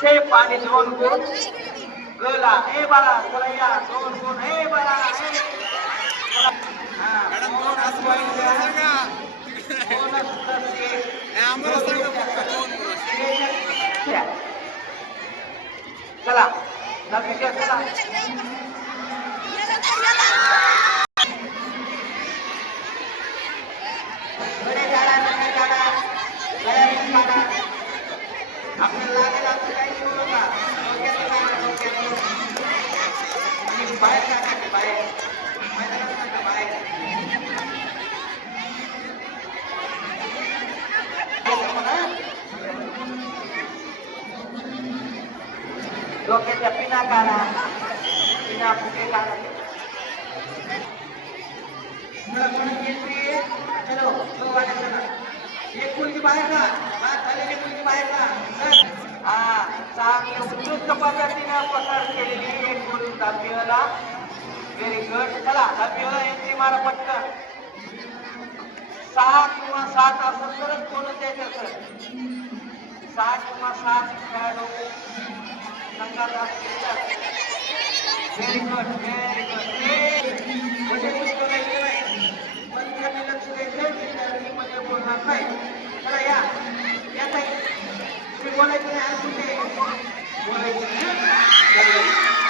से पाणी 2 गुण गला ए बाळा चला या 2 गुण ए बाळा मॅडम दोन असं सांगा आम्हाला सांगा फक्त दोन चला नक्की चला आपल्याला लागेल असं काही करू नका बाहेर टाका बाहेर बाहेर डोक्याच्या पिना काढा पिना फुके काढा चलो एक मुलगी बाहेर ना झालेली मुलगी बाहेर ना चांगली उत्कृष्ट पद्धतीने पसंत केलेली एक मुलगी धाब्बीला व्हेरी गुड चला धाब्बीला एंट्री मारा पटकन 6 किंवा 7 असं तरच बोलून द्यायचं सर 6 किंवा 7 खेळाडू संघात असतील तर व्हेरी गुड पण लक्ष द्यायचं विद्यार्थी बोलणार नाही चला या ताई तुम्ही बोलायचं नाही आज कुठे बोलायचं नाही